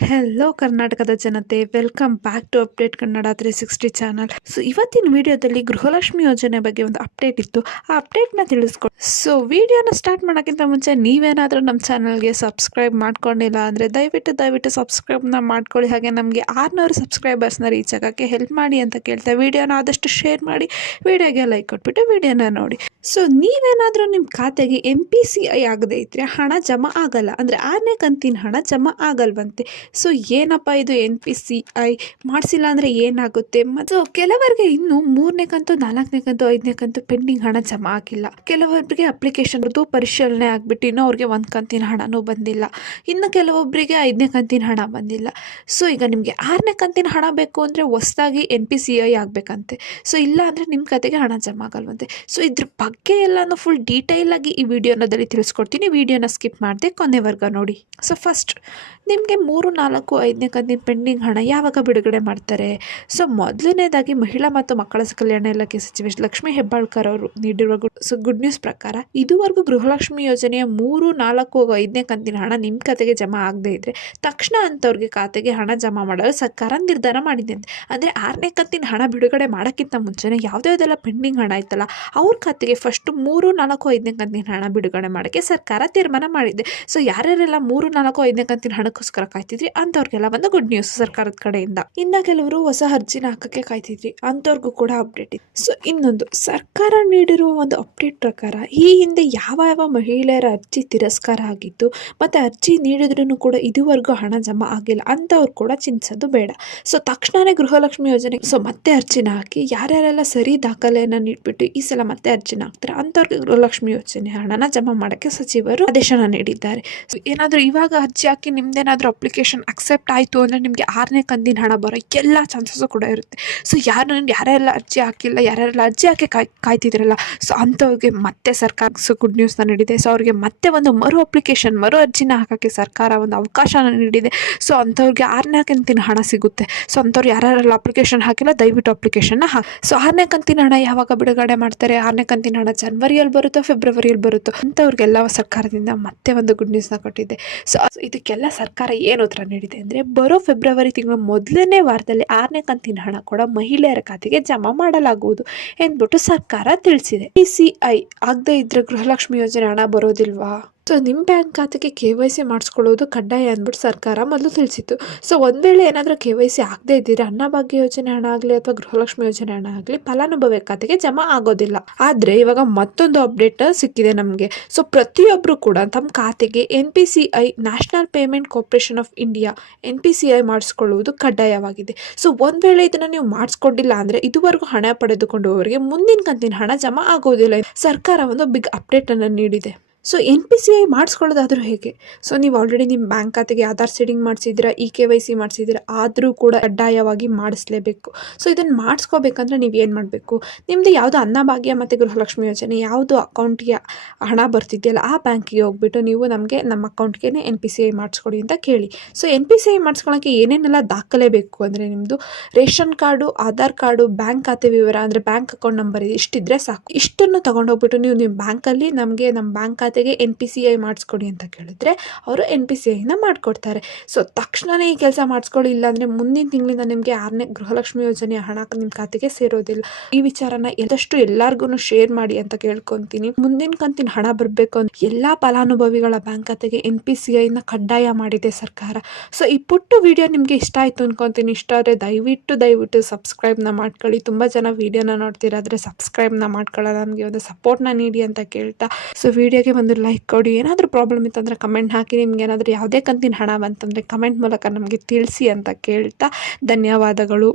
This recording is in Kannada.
ಹೆಲೋ ಕರ್ನಾಟಕದ ಜನತೆ, welcome back to update Kannada 360 channel. So ಇವತ್ತಿನ ವಿಡಿಯೋದಲ್ಲಿ ಗೃಹಲಕ್ಷ್ಮಿ ಯೋಜನೆ ಬಗ್ಗೆ ಒಂದು ಅಪ್ಡೇಟ್ ಇತ್ತು. ಆ ಅಪ್ಡೇಟ್ನ ತಿಳಿಸ್ಕೊಡಿ. ಸೊ ವಿಡಿಯೋನ ಸ್ಟಾರ್ಟ್ ಮಾಡೋಕ್ಕಿಂತ ಮುಂಚೆ ನೀವೇನಾದರೂ ನಮ್ಮ ಚಾನಲ್ಗೆ ಸಬ್ಸ್ಕ್ರೈಬ್ ಮಾಡ್ಕೊಂಡಿಲ್ಲ ಅಂದರೆ ದಯವಿಟ್ಟು ಸಬ್ಸ್ಕ್ರೈಬ್ನ ಮಾಡ್ಕೊಳ್ಳಿ. ಹಾಗೆ ನಮಗೆ 600 ಸಬ್ಸ್ಕ್ರೈಬರ್ಸ್ನ ರೀಚ್ ಆಗೋಕ್ಕೆ ಹೆಲ್ಪ್ ಮಾಡಿ ಅಂತ ಕೇಳ್ತಾ ವಿಡಿಯೋನ ಆದಷ್ಟು ಶೇರ್ ಮಾಡಿ, ವಿಡಿಯೋಗೆ ಲೈಕ್ ಕೊಟ್ಬಿಟ್ಟು ವಿಡಿಯೋನ ನೋಡಿ. ಸೊ ನೀವೇನಾದರೂ ನಿಮ್ಮ ಖಾತೆಗೆ NPCI ಆಗದೇ ಇದ್ದರೆ ಹಣ ಜಮಾ ಆಗಲ್ಲ, ಅಂದರೆ 6ನೇ ಕಂತಿನ ಹಣ ಜಮಾ ಆಗಲ್ವಂತೆ. ಸೊ ಏನಪ್ಪ ಇದು NPCI ಮಾಡಿಸಿಲ್ಲ ಅಂದರೆ ಏನಾಗುತ್ತೆ? ಮತ್ತು ಕೆಲವರಿಗೆ ಇನ್ನು 3ನೇ ಕಂತು, 4ನೇ ಕಂತು, 5ನೇ ಕಂತು ಪೆಂಡಿಂಗ್ ಹಣ ಜಮಾ ಆಗಿಲ್ಲ. ಕೆಲವೊಬ್ಬರಿಗೆ ಅಪ್ಲಿಕೇಶನ್ ಪರಿಶೀಲನೆ ಆಗಿಬಿಟ್ಟು ಇನ್ನೂ ಅವ್ರಿಗೆ 1 ಕಂತಿನ ಹಣನೂ ಬಂದಿಲ್ಲ. ಇನ್ನು ಕೆಲವೊಬ್ಬರಿಗೆ 5ನೇ ಕಂತಿನ ಹಣ ಬಂದಿಲ್ಲ. ಸೊ ಈಗ ನಿಮಗೆ 6ನೇ ಕಂತಿನ ಹಣ ಬೇಕು ಅಂದರೆ ಹೊಸದಾಗಿ NPCI ಆಗಬೇಕಂತೆ. ಸೊ ಇಲ್ಲ ಅಂದರೆ ನಿಮ್ಮ ಖಾತೆಗೆ ಹಣ ಜಮಾ ಆಗಲ್ವಂತೆ. ಸೊ ಇದ್ರ ಬಗ್ಗೆ ಎಲ್ಲನೂ ಫುಲ್ ಡೀಟೇಲ್ ಆಗಿ ಈ ವಿಡಿಯೋನದಲ್ಲಿ ತಿಳಿಸ್ಕೊಡ್ತೀನಿ. ವಿಡಿಯೋನ ಸ್ಕಿಪ್ ಮಾಡದೆ ಕೊನೆವರೆಗೂ ನೋಡಿ. ಸೊ ಫಸ್ಟ್ ನಿಮಗೆ 3, 4, 5ನೇ ಕಂತಿನ ಪೆಂಡಿಂಗ್ ಹಣ ಯಾವಾಗ ಬಿಡುಗಡೆ ಮಾಡ್ತಾರೆ? ಸೊ ಮೊದಲನೇದಾಗಿ ಮಹಿಳಾ ಮತ್ತು ಮಕ್ಕಳ ಕಲ್ಯಾಣ ಇಲಾಖೆ ಸಚಿವೆ ಲಕ್ಷ್ಮೀ ಹೆಬ್ಬಾಳ್ಕರ್ ಅವರು ನೀಡಿರುವ ಗುಡ್ ನ್ಯೂಸ್ ಪ್ರಕಾರ ಇದುವರೆಗೂ ಗೃಹಲಕ್ಷ್ಮಿ ಯೋಜನೆಯ 3, 4, 5ನೇ ಕಂತಿನ ಹಣ ನಿಮ್ಮ ಖಾತೆಗೆ ಜಮಾ ಆಗದೇ ಇದ್ದರೆ ತಕ್ಷಣ ಅಂಥವ್ರಿಗೆ ಖಾತೆಗೆ ಹಣ ಜಮಾ ಮಾಡಲು ಸರ್ಕಾರ ನಿರ್ಧಾರ ಮಾಡಿದೆ. ಅಂದರೆ 6ನೇ ಕಂತಿನ ಹಣ ಬಿಡುಗಡೆ ಮಾಡೋಕ್ಕಿಂತ ಮುಂಚೆನೇ ಯಾವುದೆಲ್ಲ ಪೆಂಡಿಂಗ್ ಹಣ ಇತ್ತಲ್ಲ ಅವ್ರ ಖಾತೆಗೆ ಫಸ್ಟು 3, 4, 5ನೇ ಕಂತಿನ ಹಣ ಬಿಡುಗಡೆ ಮಾಡೋಕ್ಕೆ ಸರ್ಕಾರ ತೀರ್ಮಾನ ಮಾಡಿದೆ. ಸೊ ಯಾರ್ಯಾರೆಲ್ಲ 3, 4, 5ನೇ ಕಂತಿನ ಹಣಕ್ಕೋಸ್ಕರ ಕಾಯ್ತಿದ್ರಿ ಅಂಥವ್ರಿಗೆಲ್ಲ ಒಂದು ಗುಡ್ ನ್ಯೂಸ್ ಸರ್ಕಾರದ ಕಡೆಯಿಂದ. ಇನ್ನು ಕೆಲವರು ಹೊಸ ಅರ್ಜಿನ ಹಾಕಕ್ಕೆ ಕಾಯ್ತಿದ್ರಿ, ಅಂಥವ್ರಿಗೂ ಕೂಡ ಅಪ್ಡೇಟ್ ಇದೆ. ಸೊ ಇನ್ನೊಂದು, ಸರ್ಕಾರ ನೀಡಿರುವ ಒಂದು ಅಪ್ಡೇಟ್ ಪ್ರಕಾರ ಈ ಹಿಂದೆ ಯಾವ ಮಹಿಳೆಯರ ಅರ್ಜಿ ತಿರಸ್ಕಾರ ಆಗಿತ್ತು ಮತ್ತು ಅರ್ಜಿ ನೀಡಿದ್ರೂ ಕೂಡ ಇದುವರೆಗೂ ಹಣ ಜಮಾ ಆಗಿಲ್ಲ ಅಂಥವ್ರು ಕೂಡ ಚಿಂತಿಸೋದು ಬೇಡ. ಸೊ ತಕ್ಷಣವೇ ಗೃಹಲಕ್ಷ್ಮಿ ಯೋಜನೆ ಮತ್ತೆ ಅರ್ಜಿನ ಹಾಕಿ ಯಾರ್ಯಾರೆಲ್ಲ ಸರಿ ದಾಖಲೆಯನ್ನು ನೀಡಿಬಿಟ್ಟು ಈ ಸಲ ಮತ್ತೆ ಅರ್ಜಿನ ಹಾಕ್ತಾರೆ ಅಂಥವ್ರಿಗೆ ಗೃಹಲಕ್ಷ್ಮಿ ಯೋಜನೆ ಹಣನ ಜಮಾ ಮಾಡೋಕ್ಕೆ ಸಚಿವರು ಆದೇಶನ ನೀಡಿದ್ದಾರೆ. ಏನಾದರೂ ಇವಾಗ ಅರ್ಜಿ ಹಾಕಿ ನಿಮ್ದೇನಾದರೂ ಅಪ್ಲಿಕೇಶನ್ ಅಕ್ಸೆಪ್ಟ್ ಆಯಿತು ಅಂದರೆ ನಿಮಗೆ 6ನೇ ಕಂತಿನ ಹಣ ಬರೋ ಎಲ್ಲ ಚಾನ್ಸಸ್ಸು ಕೂಡ ಇರುತ್ತೆ. ಸೊ ಯಾರೆಲ್ಲ ಅರ್ಜಿ ಹಾಕಿಲ್ಲ, ಯಾರೆಲ್ಲ ಅರ್ಜಿ ಹಾಕಿ ಕಾಯ್ತಿದ್ರಲ್ಲ, ಸೊ ಅಂಥವ್ರಿಗೆ ಮತ್ತೆ ಸರ್ಕಾರ ಗುಡ್ ನ್ಯೂಸ್ನ ನೀಡಿದೆ. ಸೊ ಅವ್ರಿಗೆ ಮತ್ತೆ ಒಂದು ಮರು ಅರ್ಜಿನ ಹಾಕೋಕ್ಕೆ ಸರ್ಕಾರ ಒಂದು ಅವಕಾಶನ ನೀಡಿದೆ. ಸೊ ಅಂಥವ್ರಿಗೆ 6ನೇ ಕಂತಿನ ಹಣ ಸಿಗುತ್ತೆ. ಸೊ ಅಂಥವ್ರು ಯಾರೆಲ್ಲ ಅಪ್ಲಿಕೇಶನ್ ಹಾಕಿಲ್ಲ ದಯವಿಟ್ಟು ಅಪ್ಲಿಕೇಶನ್ನ ಹಾಕಿ. ಸೊ 6ನೇ ಕಂತಿನ ಹಣ ಯಾವಾಗ ಬಿಡುಗಡೆ ಮಾಡ್ತಾರೆ? 6ನೇ ಕಂತಿನ ಹಣ ಜನವರಿಯಲ್ಲಿ ಬರುತ್ತೋ ಫೆಬ್ರವರಿಯಲ್ಲಿ ಬರುತ್ತೋ ಅಂಥವ್ರಿಗೆಲ್ಲ ಸರ್ಕಾರದಿಂದ ಮತ್ತೆ ಒಂದು ಗುಡ್ ನ್ಯೂಸ್ನ ಕೊಟ್ಟಿದೆ. ಸೊ ಇದಕ್ಕೆಲ್ಲ ಸರ್ಕಾರ ಏನು ಉತ್ತರ ನೀಡಿದೆ ಅಂದರೆ ಬರೋ ಫೆಬ್ರವರಿ ತಿಂಗಳ ಮೊದಲನೇ ವಾರದಲ್ಲಿ 6ನೇ ಕಂತಿನ ಹಣ ಕೂಡ ಮಹಿಳೆಯರ ಖಾತೆಗೆ ಜಮಾ ಮಾಡಲಾಗುವುದು ಎಂದ್ಬಿಟ್ಟು ಸರ್ಕಾರ ತಿಳಿಸಿದೆ. NPCI ಆಗದೇ ಇದ್ರೆ ಗೃಹಲಕ್ಷ್ಮಿ ಯೋಜನೆ ಹಣ ಬರೋದಿಲ್ವಾ? ಸೊ ನಿಮ್ಮ ಬ್ಯಾಂಕ್ ಖಾತೆಗೆ KYC ಮಾಡಿಸ್ಕೊಳ್ಳೋದು ಕಡ್ಡಾಯ ಅಂದ್ಬಿಟ್ಟು ಸರ್ಕಾರ ಮೊದಲು ತಿಳಿಸಿತ್ತು. ಸೊ ಒಂದು ವೇಳೆ ಏನಾದರೂ KYC ಆಗದೇ ಇದ್ದಿದ್ರೆ ಅನ್ನಭಾಗ್ಯ ಯೋಜನೆ ಹಣ ಆಗಲಿ ಅಥವಾ ಗೃಹಲಕ್ಷ್ಮಿ ಯೋಜನೆ ಹಣ ಆಗಲಿ ಫಲಾನುಭವಿ ಖಾತೆಗೆ ಜಮಾ ಆಗೋದಿಲ್ಲ. ಆದರೆ ಇವಾಗ ಮತ್ತೊಂದು ಅಪ್ಡೇಟ್ ಸಿಕ್ಕಿದೆ ನಮಗೆ. ಸೊ ಪ್ರತಿಯೊಬ್ಬರು ಕೂಡ ತಮ್ಮ ಖಾತೆಗೆ NPCI national payment corporation of India NPCI ಮಾಡಿಸ್ಕೊಳ್ಳುವುದು ಕಡ್ಡಾಯವಾಗಿದೆ. ಸೊ ಒಂದು ವೇಳೆ ಇದನ್ನು ನೀವು ಮಾಡಿಸ್ಕೊಂಡಿಲ್ಲ ಅಂದರೆ ಇದುವರೆಗೂ ಹಣ ಪಡೆದುಕೊಂಡವರಿಗೆ ಮುಂದಿನ ಕಂತಿನ ಹಣ ಜಮಾ ಆಗೋದಿಲ್ಲ. ಸರ್ಕಾರ ಒಂದು ಬಿಗ್ ಅಪ್ಡೇಟನ್ನು ನೀಡಿದೆ. ಸೊ NPCI ಮಾಡಿಸ್ಕೊಳ್ಳೋದಾದರೂ ಹೇಗೆ? ಸೊ ನೀವು ಆಲ್ರೆಡಿ ನಿಮ್ಮ ಬ್ಯಾಂಕ್ ಖಾತೆಗೆ ಆಧಾರ್ ಸೀಡಿಂಗ್ ಮಾಡಿಸಿದ್ದೀರಾ, KYC ಮಾಡಿಸಿದ್ದೀರಾ, ಆದರೂ ಕೂಡ ಕಡ್ಡಾಯವಾಗಿ ಮಾಡಿಸ್ಲೇಬೇಕು. ಸೊ ಇದನ್ನು ಮಾಡಿಸ್ಕೋಬೇಕಂದ್ರೆ ನೀವು ಏನು ಮಾಡಬೇಕು? ನಿಮ್ಮದು ಯಾವುದು ಅನ್ನಭಾಗ್ಯ ಮತ್ತು ಗೃಹಲಕ್ಷ್ಮಿ ಯೋಜನೆ ಯಾವುದು ಅಕೌಂಟ್ಗೆ ಹಣ ಬರ್ತಿದೆಯಲ್ಲ ಆ ಬ್ಯಾಂಕಿಗೆ ಹೋಗ್ಬಿಟ್ಟು ನೀವು ನಮಗೆ ನಮ್ಮ ಅಕೌಂಟ್ಗೆ NPCI ಮಾಡಿಸ್ಕೊಡಿ ಅಂತ ಕೇಳಿ. ಸೊ NPCI ಮಾಡಿಸ್ಕೊಳ್ಳೋಕ್ಕೆ ಏನೇನೆಲ್ಲ ದಾಖಲೆ ಬೇಕು ಅಂದರೆ ನಿಮ್ಮದು ration card, Aadhaar card, bank ಖಾತೆ ವಿವರ ಅಂದರೆ ಬ್ಯಾಂಕ್ ಅಕೌಂಟ್ ನಂಬರ್ ಇಷ್ಟಿದ್ರೆ ಸಾಕು. ಇಷ್ಟನ್ನು ತೊಗೊಂಡೋಗ್ಬಿಟ್ಟು ನೀವು ನಿಮ್ಮ ಬ್ಯಾಂಕಲ್ಲಿ ನಮಗೆ ನಮ್ಮ ಬ್ಯಾಂಕ್ ಖಾತೆಗೆ NPCI ಮಾಡಿಸ್ಕೊಡಿ ಅಂತ ಕೇಳಿದ್ರೆ ಅವರು NPCIನ ಮಾಡಿಕೊಡ್ತಾರೆ. ಸೊ ತಕ್ಷಣವೇ ಈ ಕೆಲಸ ಮಾಡಿಸ್ಕೊಳ್ಳಿ, ಇಲ್ಲಾಂದರೆ ಮುಂದಿನ ತಿಂಗಳಿಂದ ನಿಮಗೆ 6ನೇ ಗೃಹಲಕ್ಷ್ಮಿ ಯೋಜನೆಯ ಹಣ ನಿಮ್ಮ ಖಾತೆಗೆ ಸೇರೋದಿಲ್ಲ. ಈ ವಿಚಾರನ ಎಲ್ಲರಿಗೂ ಶೇರ್ ಮಾಡಿ ಅಂತ ಕೇಳ್ಕೊತೀನಿ. ಮುಂದಿನ ಕಂತಿನ ಹಣ ಬರಬೇಕು ಅಂತ ಎಲ್ಲ ಫಲಾನುಭವಿಗಳ ಬ್ಯಾಂಕ್ ಖಾತೆಗೆ NPCIನ ಕಡ್ಡಾಯ ಮಾಡಿದೆ ಸರ್ಕಾರ. ಸೊ ಈ ಪುಟ್ಟ ವಿಡಿಯೋ ನಿಮಗೆ ಇಷ್ಟ ಆಯಿತು ಅನ್ಕೊತೀನಿ. ಇಷ್ಟ ಆದರೆ ದಯವಿಟ್ಟು ಸಬ್ಸ್ಕ್ರೈಬ್ನ ಮಾಡ್ಕೊಳ್ಳಿ. ತುಂಬ ಜನ ವಿಡಿಯೋನ ನೋಡ್ತಿರಾದ್ರೆ ಸಬ್ಸ್ಕ್ರೈಬ್ನ ಮಾಡ್ಕೊಳ್ಳೋಣ, ನಮಗೆ ಒಂದು ಸಪೋರ್ಟ್ನ ನೀಡಿ ಅಂತ ಕೇಳ್ತಾ ಸೊ ವಿಡಿಯೋಗೆ ಒಂದು ಲೈಕ್ ಕೊಡಿ. ಏನಾದರೂ ಪ್ರಾಬ್ಲಮ್ ಇತ್ತಂದರೆ ಕಮೆಂಟ್ ಹಾಕಿ. ನಿಮ್ಗೆ ಏನಾದರೂ ಯಾವುದೇ ಕಂತಿನ ಹಣ ಬಂತಂದರೆ ಕಮೆಂಟ್ ಮೂಲಕ ನಮಗೆ ತಿಳಿಸಿ ಅಂತ ಕೇಳ್ತಾ ಧನ್ಯವಾದಗಳು.